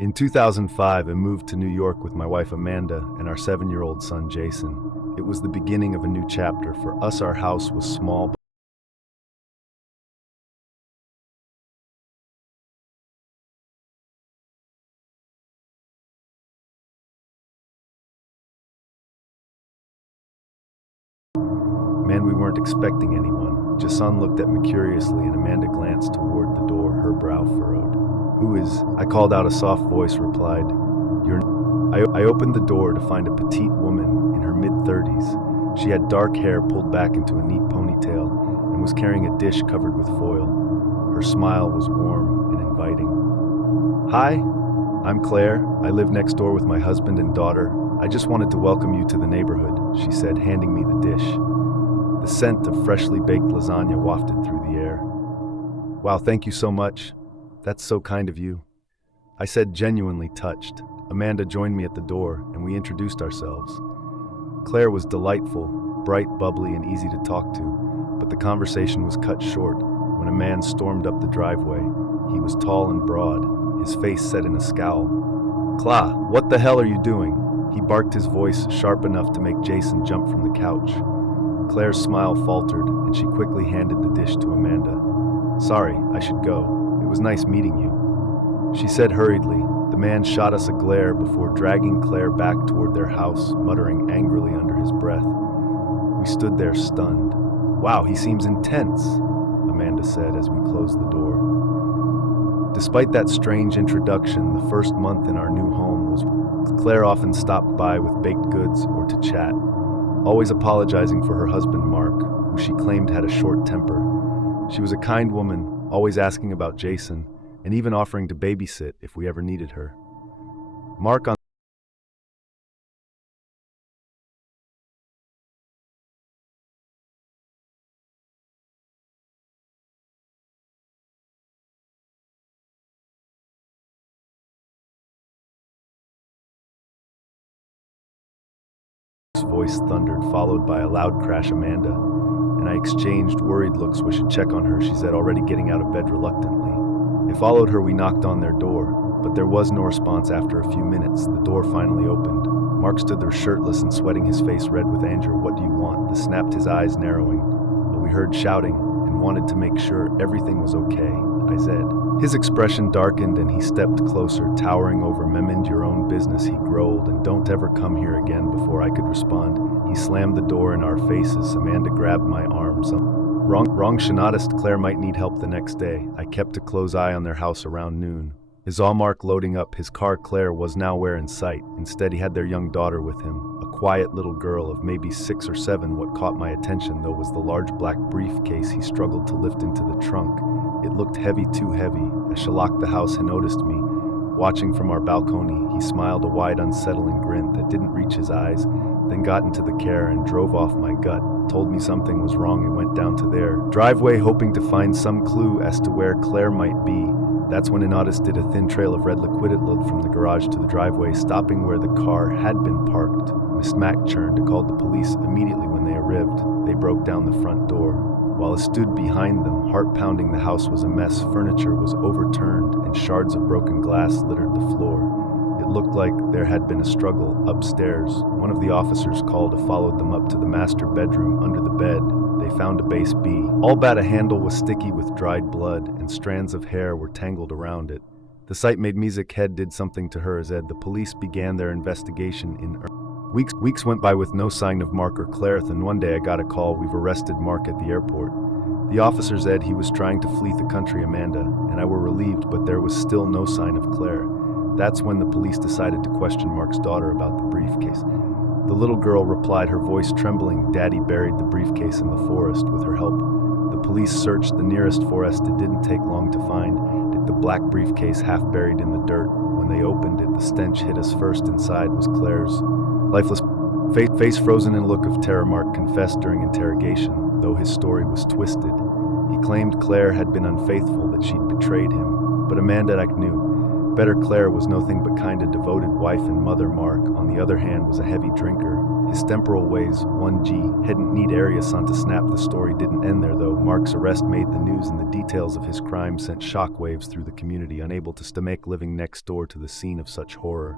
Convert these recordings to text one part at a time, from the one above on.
In 2005, I moved to New York with my wife Amanda and our 7-year-old son Jason. It was the beginning of a new chapter. For us, our house was small. Man, we weren't expecting anyone. Jason looked at me curiously and Amanda glanced toward the door, her brow furrowed. "Who is?" I called out. A soft voice replied, "You're..." I opened the door to find a petite woman in her mid-30s. She had dark hair pulled back into a neat ponytail and was carrying a dish covered with foil. Her smile was warm and inviting. "Hi, I'm Claire. I live next door with my husband and daughter. I just wanted to welcome you to the neighborhood," she said, handing me the dish. The scent of freshly baked lasagna wafted through the air. "Wow, thank you so much. That's so kind of you," I said, genuinely touched. Amanda joined me at the door, and we introduced ourselves. Claire was delightful, bright, bubbly, and easy to talk to, but the conversation was cut short when a man stormed up the driveway. He was tall and broad, his face set in a scowl. "Cla, what the hell are you doing?" He barked, his voice sharp enough to make Jason jump from the couch. Claire's smile faltered, and she quickly handed the dish to Amanda. "Sorry, I should go. It was nice meeting you," she said hurriedly. The man shot us a glare before dragging Claire back toward their house, muttering angrily under his breath. We stood there stunned. "Wow, he seems intense," Amanda said as we closed the door. Despite that strange introduction, the first month in our new home was... Claire often stopped by with baked goods or to chat, always apologizing for her husband Mark, who she claimed had a short temper. She was a kind woman, always asking about Jason, and even offering to babysit if we ever needed her. Mark on voice thundered, followed by a loud crash. Amanda and I exchanged worried looks. "We should check on her," she said, already getting out of bed reluctantly. I followed her. We knocked on their door, but there was no response. After a few minutes, the door finally opened. Mark stood there shirtless and sweating, his face red with anger. "What do you want?" The snapped, his eyes narrowing. But we heard shouting and wanted to make sure everything was okay, I said. His expression darkened and he stepped closer, towering over. "Mind your own business," he growled, "and don't ever come here again." Before I could respond, he slammed the door in our faces. Amanda grabbed my arm. Wrong, Shanadist. Claire might need help the next day. I kept a close eye on their house around noon. His Mark loading up his car. Claire was nowhere in sight. Instead, he had their young daughter with him, a quiet little girl of maybe 6 or 7. What caught my attention, though, was the large black briefcase he struggled to lift into the trunk. It looked heavy, too heavy. As she locked the house, he noticed me. Watching from our balcony, he smiled, a wide, unsettling grin that didn't reach his eyes, then got into the car and drove off. My gut told me something was wrong. and went down to their driveway, hoping to find some clue as to where Claire might be. That's when I noticed a thin trail of red liquid from the garage to the driveway, stopping where the car had been parked. Miss Mac turned to call the police. Immediately when they arrived, they broke down the front door. While I stood behind them, heart pounding, the house was a mess. Furniture was overturned, and shards of broken glass littered the floor. It looked like there had been a struggle upstairs. One of the officers called. Followed them up to the master bedroom. Under the bed, they found a base B. All but a handle was sticky with dried blood, and strands of hair were tangled around it. The sight made Misa's head did something to her. As the police began their investigation in Weeks went by with no sign of Mark or Claire, and one day I got a call. "We've arrested Mark at the airport." The officer said he was trying to flee the country. Amanda and I were relieved, but there was still no sign of Claire. That's when the police decided to question Mark's daughter about the briefcase. The little girl replied, her voice trembling, "Daddy buried the briefcase in the forest with her help." The police searched the nearest forest. It didn't take long to find it, the black briefcase half buried in the dirt. When they opened it, the stench hit us first. Inside was Claire's lifeless face frozen in a look of terror. Mark confessed during interrogation, though his story was twisted. He claimed Claire had been unfaithful, that she'd betrayed him. But Amanda and I knew better. Claire was nothing but kind, a devoted wife and mother. Mark, on the other hand, was a heavy drinker, His temporal ways, 1G, hadn't need area son to snap. The story didn't end there, though. Mark's arrest made the news, and the details of his crime sent shockwaves through the community, unable to stomach living next door to the scene of such horror.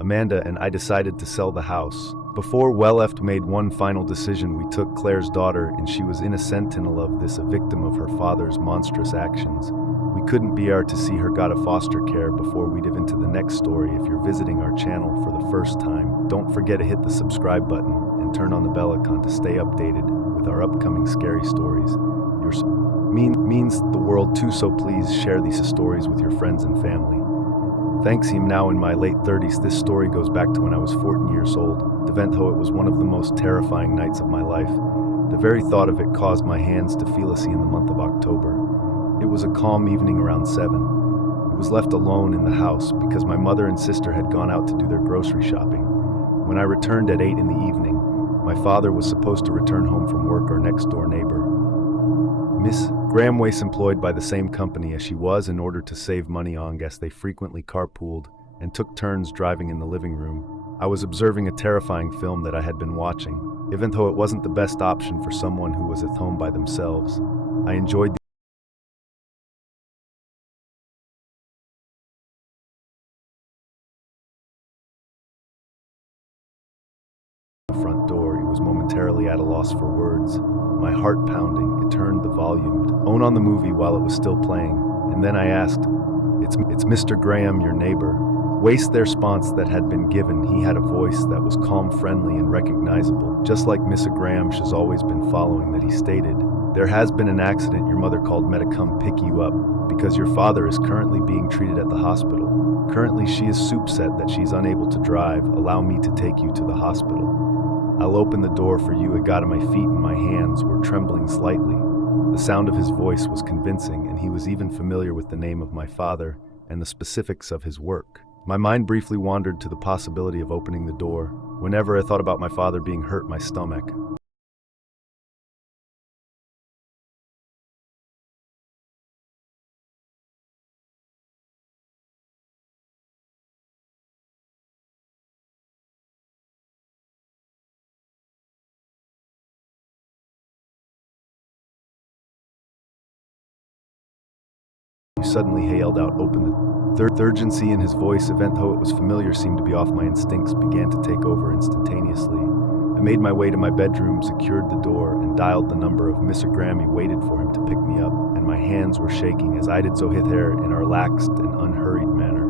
Amanda and I decided to sell the house. Before Welleft made one final decision, we took Claire's daughter, and she was innocent of this, a victim of her father's monstrous actions. We couldn't bear to see her go to foster care. Before we dive into the next story, if you're visiting our channel for the first time, don't forget to hit the subscribe button and turn on the bell icon to stay updated with our upcoming scary stories. Your means the world too, so please share these stories with your friends and family. Thanks. I'm now in my late 30s. This story goes back to when I was 14 years old. Deventho, it was one of the most terrifying nights of my life. The very thought of it caused my hands to feel icy in the month of October. It was a calm evening around 7. I was left alone in the house because my mother and sister had gone out to do their grocery shopping. When I returned at 8 in the evening, my father was supposed to return home from work. Our next door neighbor, Miss Graham, was employed by the same company as she was. In order to save money on gas, they frequently carpooled and took turns driving in the living room. I was observing a terrifying film that I had been watching, even though it wasn't the best option for someone who was at home by themselves. I enjoyed the front door. It was momentarily at a loss for words. My heart pounding, it turned the volume on the movie while it was still playing, and then I asked, It's Mr. Graham, your neighbor." Waste their response that had been given. He had a voice that was calm, friendly, and recognizable, just like Mr. Graham she's always been following. That he stated, "There has been an accident. Your mother called me to come pick you up because your father is currently being treated at the hospital. Currently she is upset that she's unable to drive. Allow me to take you to the hospital. I'll open the door for you." I got on my feet and my hands were trembling slightly. The sound of his voice was convincing, and he was even familiar with the name of my father and the specifics of his work. My mind briefly wandered to the possibility of opening the door. Whenever I thought about my father being hurt, my stomach suddenly hailed out, "Open the..." Urgency in his voice, even though it was familiar, seemed to be off. My instincts began to take over instantaneously. I made my way to my bedroom, secured the door, and dialed the number of Mr. Graham. He waited for him to pick me up, and my hands were shaking as I did so hit her in a relaxed and unhurried manner.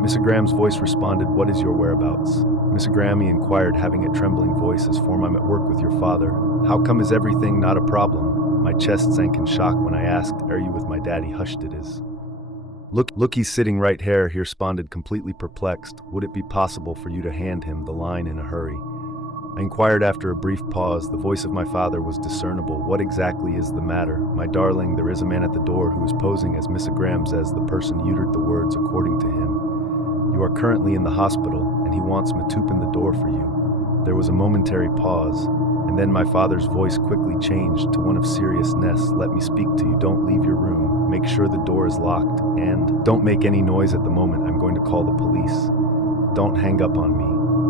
Mr. Graham's voice responded, "What is your whereabouts?" Mr. Graham, he inquired, having a trembling voice, "As form I'm at work with your father. How come? Is everything not a problem?" My chest sank in shock when I asked, "Are you with my daddy?" "Hushed, it is. Look, he's sitting right here," he responded, completely perplexed. "Would it be possible for you to hand him the line in a hurry?" I inquired after a brief pause. The voice of my father was discernible. "What exactly is the matter?" "My darling, there is a man at the door who is posing as Mr. Graham's," as the person uttered the words according to him. "You are currently in the hospital, and he wants me to open the door for you." There was a momentary pause, and then my father's voice quickly changed to one of seriousness. "Let me speak to you. Don't leave your room. Make sure the door is locked, and don't make any noise at the moment. I'm going to call the police. Don't hang up on me."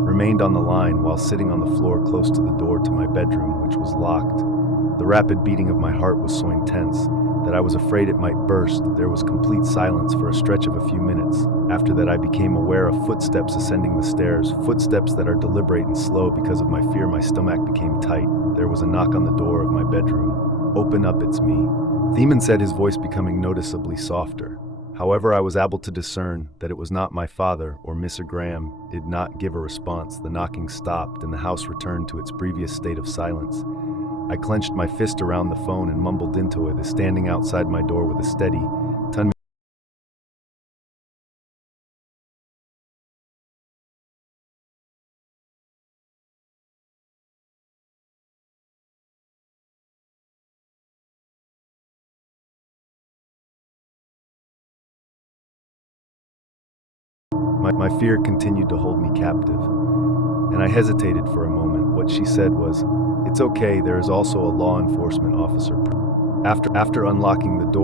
Remained on the line while sitting on the floor close to the door to my bedroom, which was locked. The rapid beating of my heart was so intense that I was afraid it might burst. There was complete silence for a stretch of a few minutes. After that, I became aware of footsteps ascending the stairs, footsteps that are deliberate and slow. Because of my fear, my stomach became tight. There was a knock on the door of my bedroom. "Open up, it's me," Thiemann said, his voice becoming noticeably softer. However, I was able to discern that it was not my father or Mr. Graham. Did not give a response. The knocking stopped, and the house returned to its previous state of silence. I clenched my fist around the phone and mumbled into it, as standing outside my door with a steady, ton My fear continued to hold me captive, and I hesitated for a moment. What she said was, "It's okay, there is also a law enforcement officer." After unlocking the door,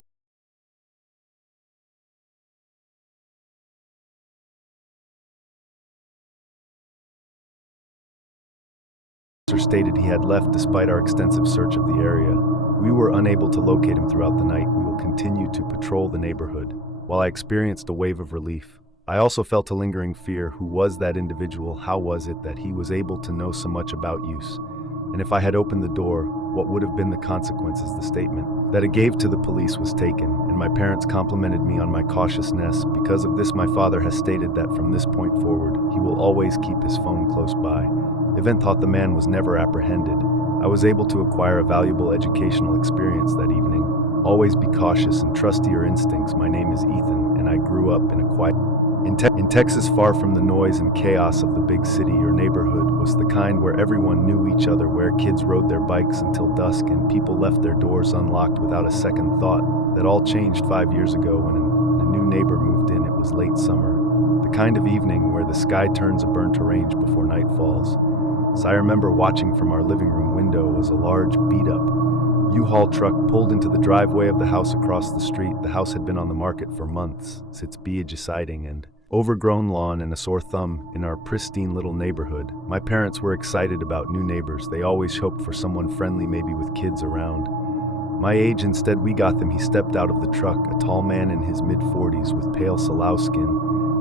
stated he had left despite our extensive search of the area. We were unable to locate him throughout the night. We will continue to patrol the neighborhood. While I experienced a wave of relief, I also felt a lingering fear. Who was that individual? How was it that he was able to know so much about use? And if I had opened the door, what would have been the consequences? The statement that it gave to the police was taken, and my parents complimented me on my cautiousness. Because of this, my father has stated that from this point forward, he will always keep his phone close by. Event thought the man was never apprehended. I was able to acquire a valuable educational experience that evening. Always be cautious and trust your instincts. My name is Ethan, and I grew up in a quiet... In Texas, far from the noise and chaos of the big city, your neighborhood was the kind where everyone knew each other, where kids rode their bikes until dusk and people left their doors unlocked without a second thought. That all changed 5 years ago when a new neighbor moved in. It was late summer, the kind of evening where the sky turns a burnt orange before night falls. So I remember watching from our living room window as a large, beat-up U-Haul truck pulled into the driveway of the house across the street. The house had been on the market for months. Its beige siding and overgrown lawn and a sore thumb in our pristine little neighborhood. My parents were excited about new neighbors. They always hoped for someone friendly, maybe with kids around. My age, instead, we got them. He stepped out of the truck, a tall man in his mid-40s with pale sallow skin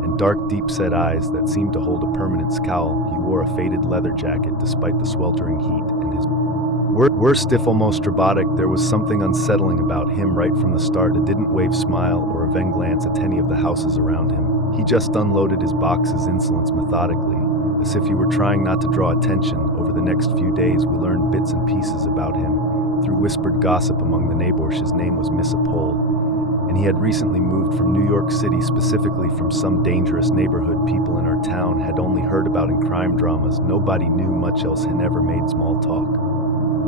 and dark, deep-set eyes that seemed to hold a permanent scowl. He wore a faded leather jacket despite the sweltering heat, and his words stiff, almost robotic. There was something unsettling about him right from the start. A didn't wave, smile, or even glance at any of the houses around him. He just unloaded his box's insolence methodically, as if he were trying not to draw attention. Over the next few days, we learned bits and pieces about him through whispered gossip among the neighbors. His name was Missa Pole, and he had recently moved from New York City, specifically from some dangerous neighborhood people in our town had only heard about in crime dramas. Nobody knew much else. He never made small talk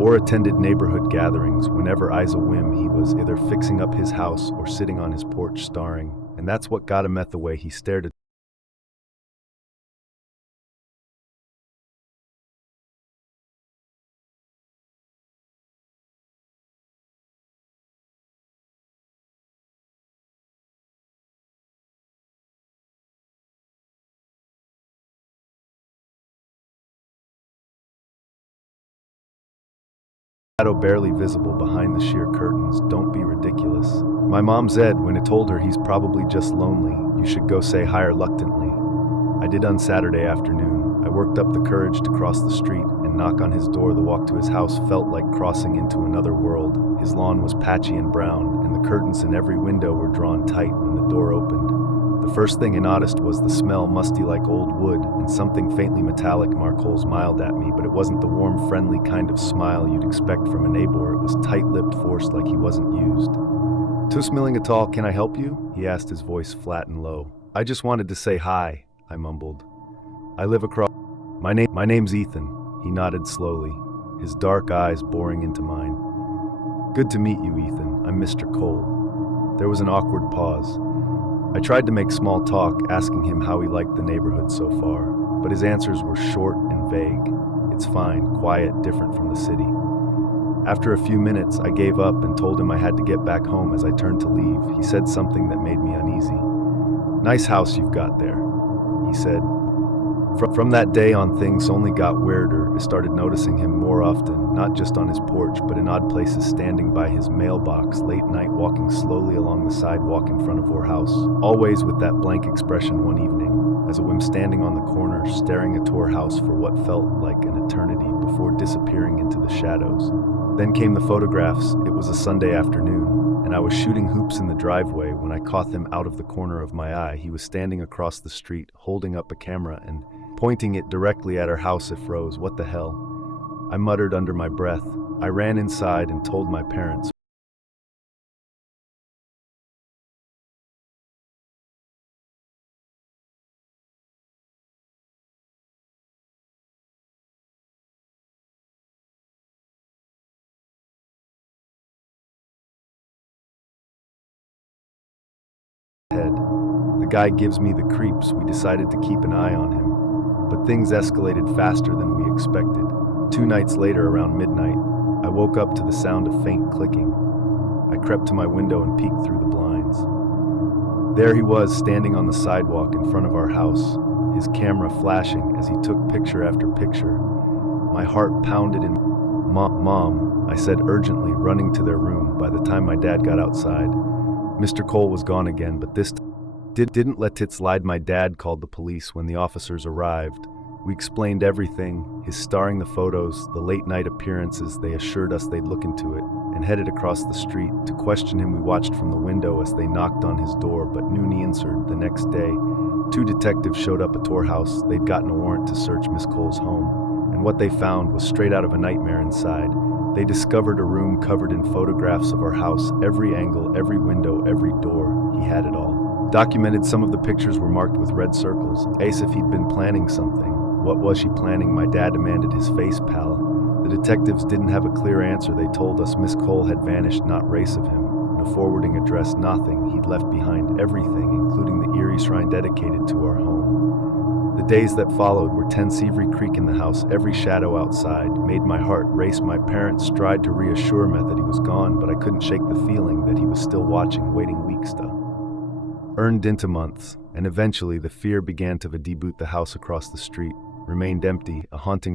or attended neighborhood gatherings. Whenever eyes a whim, he was either fixing up his house or sitting on his porch starring, and that's what got him at the way he stared at shadow barely visible behind the sheer curtains. Don't be ridiculous. My mom said when I told her he's probably just lonely. You should go say hi. Reluctantly, I did on Saturday afternoon. I worked up the courage to cross the street and knock on his door. The walk to his house felt like crossing into another world. His lawn was patchy and brown, and the curtains in every window were drawn tight when the door opened. The first thing I noticed was the smell, musty like old wood, and something faintly metallic. Marcola smiled at me, but it wasn't the warm, friendly kind of smile you'd expect from a neighbor. It was tight-lipped, forced, like he wasn't used. "Too smelling at all, can I help you?" he asked, his voice flat and low. "I just wanted to say hi," I mumbled. "I live across..." My name's Ethan," he nodded slowly, his dark eyes boring into mine. "Good to meet you, Ethan. I'm Mr. Cole." There was an awkward pause. I tried to make small talk, asking him how he liked the neighborhood so far, but his answers were short and vague. "It's fine, quiet, different from the city." After a few minutes, I gave up and told him I had to get back home. As I turned to leave, he said something that made me uneasy. "Nice house you've got there," he said. From that day on, things only got weirder. I started noticing him more often, not just on his porch, but in odd places, standing by his mailbox late night, walking slowly along the sidewalk in front of our house, always with that blank expression. One evening, as a whim, standing on the corner, staring at our house for what felt like an eternity before disappearing into the shadows. Then came the photographs. It was a Sunday afternoon, and I was shooting hoops in the driveway when I caught them out of the corner of my eye. He was standing across the street, holding up a camera and pointing it directly at our house. It froze. "What the hell?" I muttered under my breath. I ran inside and told my parents. The guy gives me the creeps. We decided to keep an eye on him, but things escalated faster than we expected. 2 nights later, around midnight, I woke up to the sound of faint clicking. I crept to my window and peeked through the blinds. There he was, standing on the sidewalk in front of our house, his camera flashing as he took picture after picture. My heart pounded in. Mom, I said urgently, running to their room. By the time my dad got outside, Mr. Cole was gone again, but this didn't let it slide. My dad called the police when the officers arrived. We explained everything, his starring the photos, the late-night appearances. They assured us they'd look into it, and headed across the street. To question him, we watched from the window as they knocked on his door, but noon answered. The next day, 2 detectives showed up at Tor House. They'd gotten a warrant to search Miss Cole's home, and what they found was straight out of a nightmare inside. They discovered a room covered in photographs of our house, every angle, every window, every door. He had it all. Documented. Some of the pictures were marked with red circles, as if he'd been planning something. What was she planning? My dad demanded. His face pallid. The detectives didn't have a clear answer. They told us Miss Cole had vanished, not race of him. No forwarding address, nothing. He'd left behind everything, including the eerie shrine dedicated to our home. The days that followed were tense. Every creak in the house, every shadow outside, made my heart race. My parents tried to reassure me that he was gone, but I couldn't shake the feeling that he was still watching, waiting. Weeks earned into months, and eventually the fear began to deboot. The house across the street remained empty, a haunting